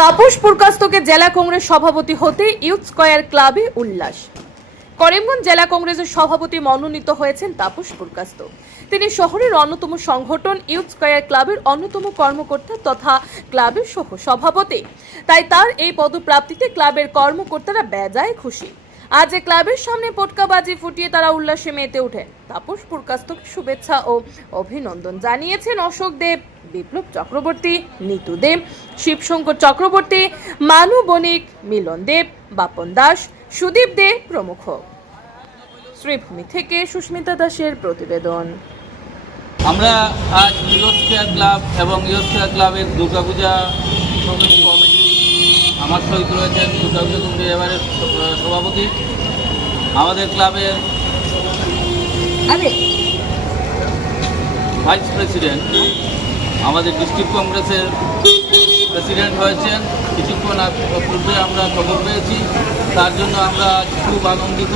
তাপস পুরকাস্তকে জেলা কংগ্রেস সভাপতি হতে ইউথ স্কয়ার ক্লাবে উল্লাস। করিমগঞ্জ জেলা কংগ্রেসের সভাপতি মনোনীত হয়েছেন তাপস পুরকাস্ত। তিনি শহরের অন্যতম সংগঠন, ইউথ স্কয়ার ক্লাবের অন্যতম কর্মকর্তা তথা ক্লাবের সহ সভাপতি তাই তার এই পদপ্রাপ্তিতে ক্লাবের কর্মকর্তারা বেজায় খুশি। আজ ক্লাবের সামনে পটকাবাজি ফুটিয়ে তারা উল্লাসে মেতে ওঠেন তাপস পুরকাস্তকে শুভেচ্ছা ও অভিনন্দন জানিয়েছেন অশোক দেব, বিপ্লব চক্রবর্তী, নিতু দেব, শিবশঙ্কর চক্রবর্তী, মানু বণিক, মিলন দেব, বাপন দাস, সুদীপ দে প্রমুখ। শ্রীভূমি থেকে সুস্মিতা দাসের প্রতিবেদন। আমরা আজ ইয়োস্কেয়ার ক্লাব এবং ইয়োস্কেয়ার ক্লাবের দুর্গাপূজা কমিটি সহিত রয়েছেন দুর্গাপুজো কমিটি এবারের সভাপতি। আমাদের ক্লাবের ভাইস প্রেসিডেন্ট, আমাদের ডিস্ট্রিক্ট কংগ্রেসের প্রেসিডেন্ট হয়েছেন। কিছুক্ষণ পূর্বে আমরা খবর পেয়েছি। তার জন্য আমরা খুব আনন্দিত।